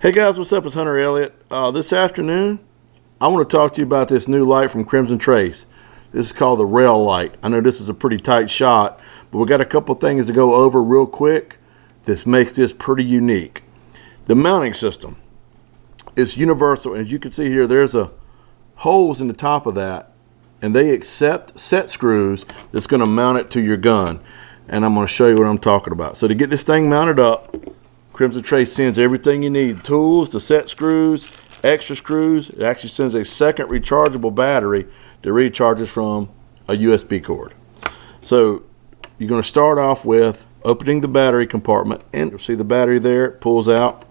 Hey guys, what's up? It's Hunter Elliott. This afternoon, I want to talk to you about this new light from Crimson Trace. This is called the RailLight. I know this is a pretty tight shot, but we got a couple things to go over real quick. This makes this pretty unique. The mounting system is universal. As you can see here, there's holes in the top of that, and they accept set screws that's going to mount it to your gun. And I'm going to show you what I'm talking about. So to get this thing mounted up, Crimson Trace sends everything you need: tools, the set screws, extra screws. It actually sends a second rechargeable battery that recharges from a USB cord. So you're going to start off with opening the battery compartment, and you'll see the battery there. It pulls out.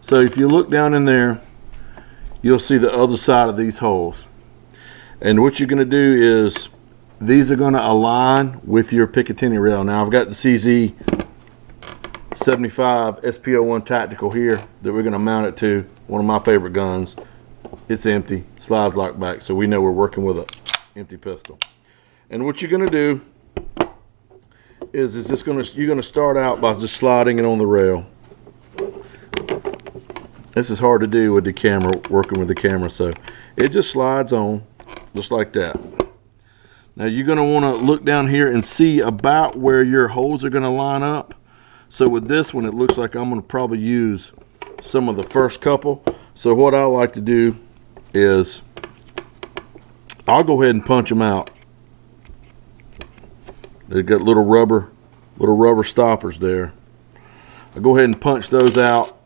So if you look down in there, you'll see the other side of these holes. And what you're going to do is these are going to align with your Picatinny rail. Now I've got the CZ 75 SP01 Tactical here that we're going to mount it to, one of my favorite guns. It's empty, slides lock back, so we know we're working with an empty pistol. And what you're going to do is you're going to start out by just sliding it on the rail. This is hard to do with the camera, working with the camera, so it just slides on just like that. Now you're going to want to look down here and see about where your holes are going to line up. So with this one, it looks like I'm going to probably use some of the first couple. So what I like to do is I'll go ahead and punch them out. They've got little rubber stoppers there. I'll go ahead and punch those out.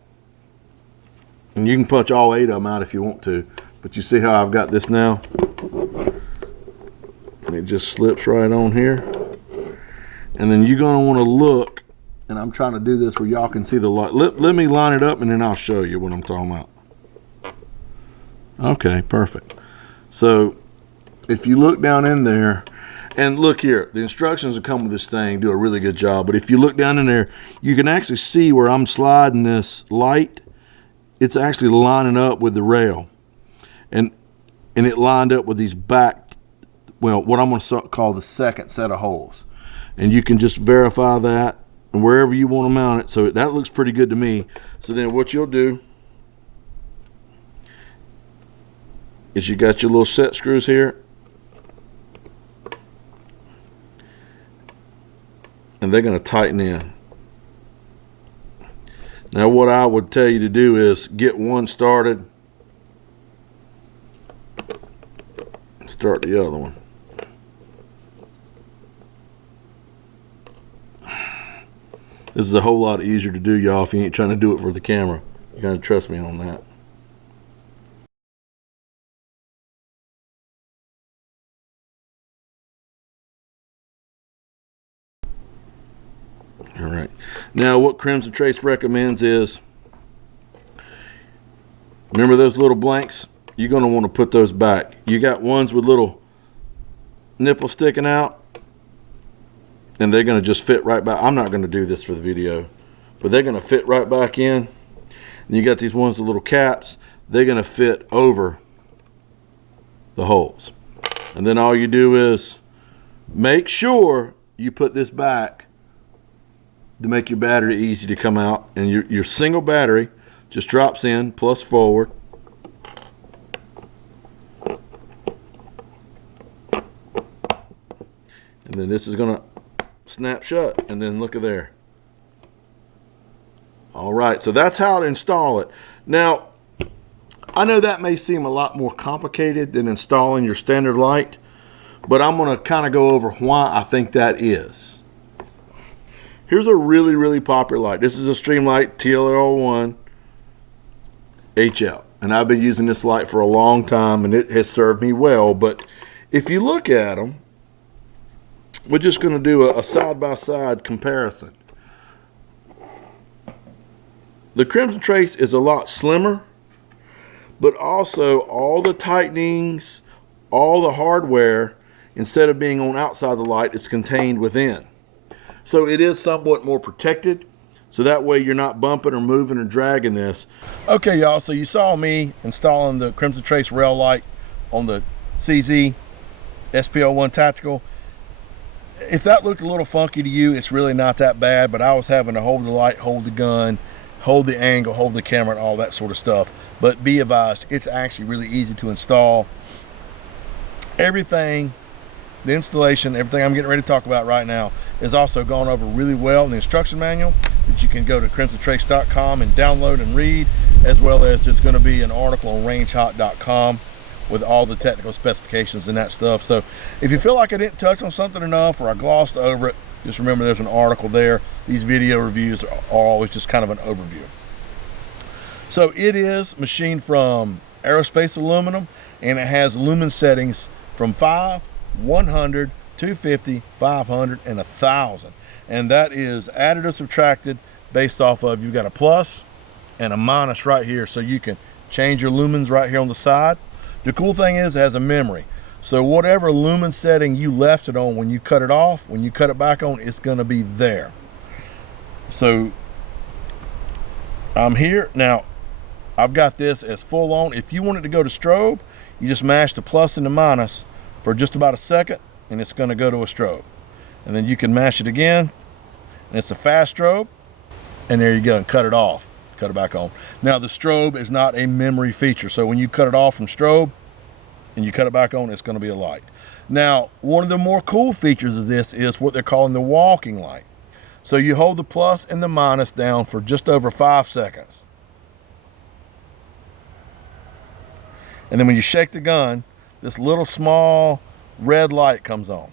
And you can punch all 8 of them out if you want to. But you see how I've got this now? And it just slips right on here. And then you're going to want to look. And I'm trying to do this where y'all can see the light. Let me line it up and then I'll show you what I'm talking about. Okay, perfect. So if you look down in there, and look here, the instructions that come with this thing do a really good job. But if you look down in there, you can actually see where I'm sliding this light. It's actually lining up with the rail. And it lined up with these back, well, what I'm going to call the second set of holes. And you can just verify that. And wherever you want to mount it. So that looks pretty good to me. So then what you'll do is you got your little set screws here. And they're going to tighten in. Now what I would tell you to do is get one started. And start the other one. This is a whole lot easier to do, y'all, if you ain't trying to do it for the camera. You gotta trust me on that. All right. Now, what Crimson Trace recommends is, remember those little blanks? You're gonna want to put those back. You got ones with little nipples sticking out, and they're going to just fit right back. I'm not going to do this for the video, but they're going to fit right back in. And you got these ones with little caps. They're going to fit over the holes. And then all you do is make sure you put this back to make your battery easy to come out. And your single battery just drops in, plus forward. And then this is going to snap shut, and then look at there. All right, so that's how to install it. Now, I know that may seem a lot more complicated than installing your standard light, but I'm going to kind of go over why I think that is. Here's a really, really popular light. This is a Streamlight TLR1 HL, and I've been using this light for a long time, and it has served me well. But if you look at them, we're just going to do a side-by-side comparison. The Crimson Trace is a lot slimmer, but also all the tightenings, all the hardware, instead of being on outside the light, it's contained within. So it is somewhat more protected, so that way you're not bumping or moving or dragging this. Okay, y'all, so you saw me installing the Crimson Trace RailLight on the CZ SP01 Tactical. If that looked a little funky to you, it's really not that bad, but I was having to hold the light, hold the gun, hold the angle, hold the camera, and all that sort of stuff. But be advised, it's actually really easy to install. Everything, the installation, everything I'm getting ready to talk about right now is also gone over really well in the instruction manual that you can go to crimsontrace.com and download and read, as well as there's going to be an article on rangehot.com with all the technical specifications and that stuff. So if you feel like I didn't touch on something enough or I glossed over it, just remember there's an article there. These video reviews are always just kind of an overview. So it is machined from aerospace aluminum, and it has lumen settings from 5, 100, 250, 500, and 1,000. And that is added or subtracted based off of, you've got a plus and a minus right here, so you can change your lumens right here on the side. The cool thing is it has a memory. So whatever lumen setting you left it on when you cut it off, when you cut it back on, it's gonna be there. So I'm here. Now, I've got this as full on. If you want it to go to strobe, you just mash the plus and the minus for just about a second, and it's gonna go to a strobe. And then you can mash it again, and it's a fast strobe, and there you go, and cut it off. Cut it back on. Now the strobe is not a memory feature, so when you cut it off from strobe and you cut it back on, it's going to be a light. Now one of the more cool features of this is what they're calling the walking light. So you hold the plus and the minus down for just over 5 seconds, and then when you shake the gun, this little small red light comes on.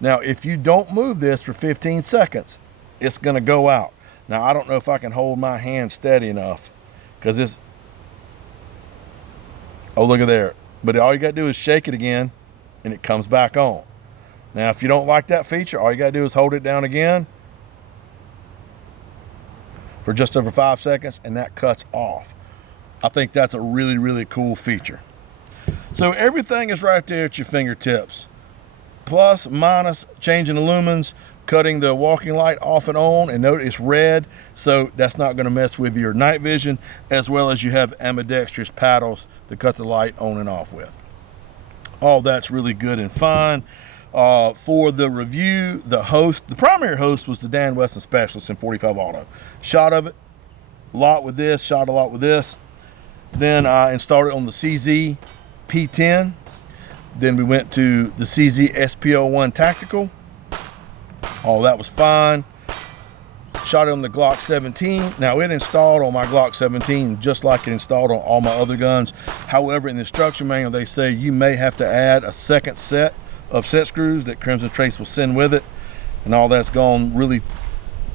Now if you don't move this for 15 seconds, it's going to go out. Now, I don't know if I can hold my hand steady enough, because this, oh, look at there. But all you got to do is shake it again, and it comes back on. Now, if you don't like that feature, all you got to do is hold it down again for just over 5 seconds, and that cuts off. I think that's a really, really cool feature. So everything is right there at your fingertips. Plus, minus, changing the lumens, cutting the walking light off and on, and note it's red, so that's not going to mess with your night vision, as well as you have ambidextrous paddles to cut the light on and off with. All that's really good and fine. For the review, the primary host was the Dan Wesson Specialist in 45 Auto. Shot of it, a lot with this, shot a lot with this. Then I installed it on the CZ P10. Then we went to the CZ SP01 Tactical. All that was fine. Shot it on the Glock 17. Now it installed on my Glock 17 just like it installed on all my other guns. However, in the instruction manual, they say you may have to add a second set of set screws that Crimson Trace will send with it. And all that's gone really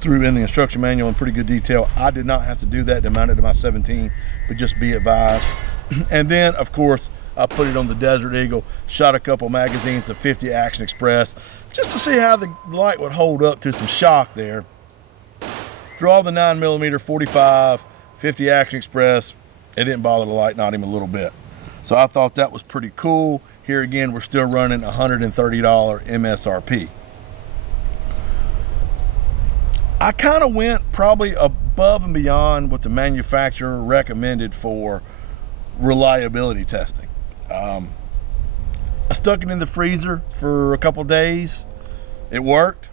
through in the instruction manual in pretty good detail. I did not have to do that to mount it to my 17, but just be advised. And then, of course, I put it on the Desert Eagle, shot a couple magazines of 50 Action Express, just to see how the light would hold up to some shock there. Through all the 9mm, 45, 50 Action Express, it didn't bother the light, not even a little bit. So I thought that was pretty cool. Here again, we're still running $130 MSRP. I kind of went probably above and beyond what the manufacturer recommended for reliability testing. I stuck it in the freezer for a couple days. It worked.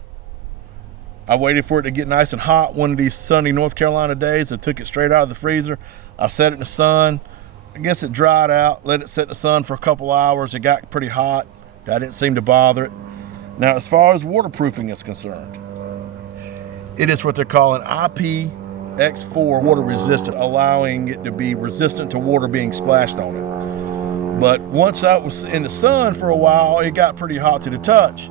I waited for it to get nice and hot one of these sunny North Carolina days. I took it straight out of the freezer. I set it in the sun. I guess it dried out, let it sit in the sun for a couple hours. It got pretty hot. That didn't seem to bother it. Now, as far as waterproofing is concerned, it is what they're calling IPX4 water resistant, allowing it to be resistant to water being splashed on it. But once I was in the sun for a while, it got pretty hot to the touch.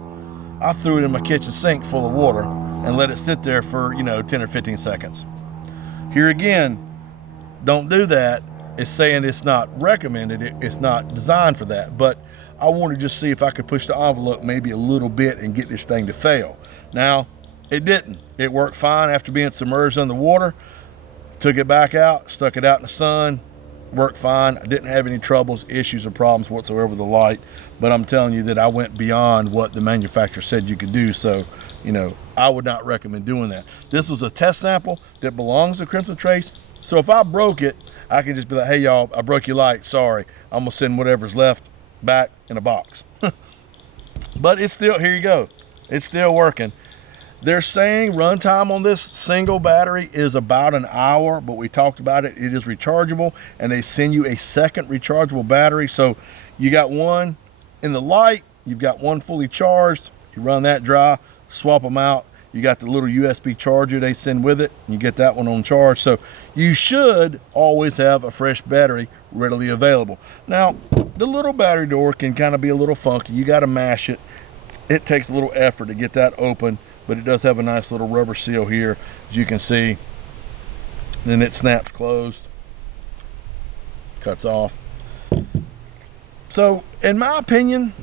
I threw it in my kitchen sink full of water and let it sit there for, 10 or 15 seconds. Here again, don't do that. It's saying it's not recommended. It's not designed for that. But I wanted to just see if I could push the envelope maybe a little bit and get this thing to fail. Now, it didn't. It worked fine after being submerged in the water. Took it back out, stuck it out in the sun. Worked fine. I didn't have any troubles, issues, or problems whatsoever with the light. But I'm telling you that I went beyond what the manufacturer said you could do. So, I would not recommend doing that. This was a test sample that belongs to Crimson Trace. So if I broke it, I can just be like, hey, y'all, I broke your light. Sorry. I'm going to send whatever's left back in a box. But it's still, here you go. It's still working. They're saying runtime on this single battery is about an hour, but we talked about it. It is rechargeable, and they send you a second rechargeable battery. So you got one in the light, you've got one fully charged. You run that dry, swap them out. You got the little USB charger they send with it, and you get that one on charge. So you should always have a fresh battery readily available. Now, the little battery door can kind of be a little funky. You got to mash it. It takes a little effort to get that open, but it does have a nice little rubber seal here, as you can see. Then it snaps closed, cuts off. So, in my opinion,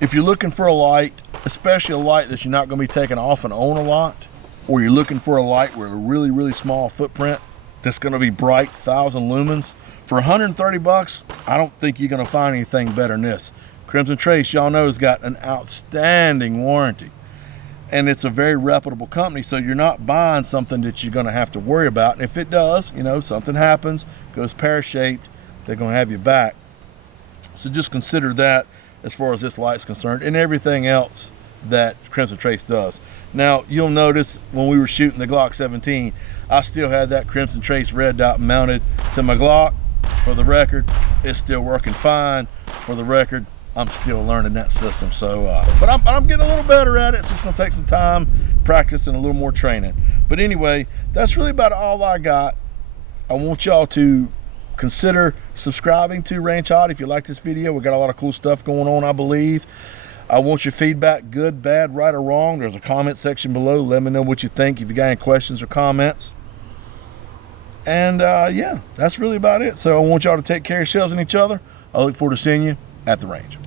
if you're looking for a light, especially a light that you're not going to be taking off and on a lot, or you're looking for a light with a really, really small footprint that's going to be bright, 1,000 lumens, for 130 bucks, I don't think you're going to find anything better than this. Crimson Trace, y'all know, has got an outstanding warranty. And it's a very reputable company, so you're not buying something that you're going to have to worry about. And if it does, you know, something happens, goes pear-shaped, they're going to have you back. So just consider that as far as this light's concerned, and everything else that Crimson Trace does. Now, you'll notice when we were shooting the Glock 17, I still had that Crimson Trace red dot mounted to my Glock. For the record, it's still working fine. For the record, I'm still learning that system. So, but I'm getting a little better at it. It's just gonna take some time, practice, and a little more training. But anyway, that's really about all I got. I want y'all to consider subscribing to Range Hot if you like this video. We got a lot of cool stuff going on, I believe. I want your feedback, good, bad, right, or wrong. There's a comment section below. Let me know what you think if you got any questions or comments. And yeah, that's really about it. So I want y'all to take care of yourselves and each other. I look forward to seeing you at the range.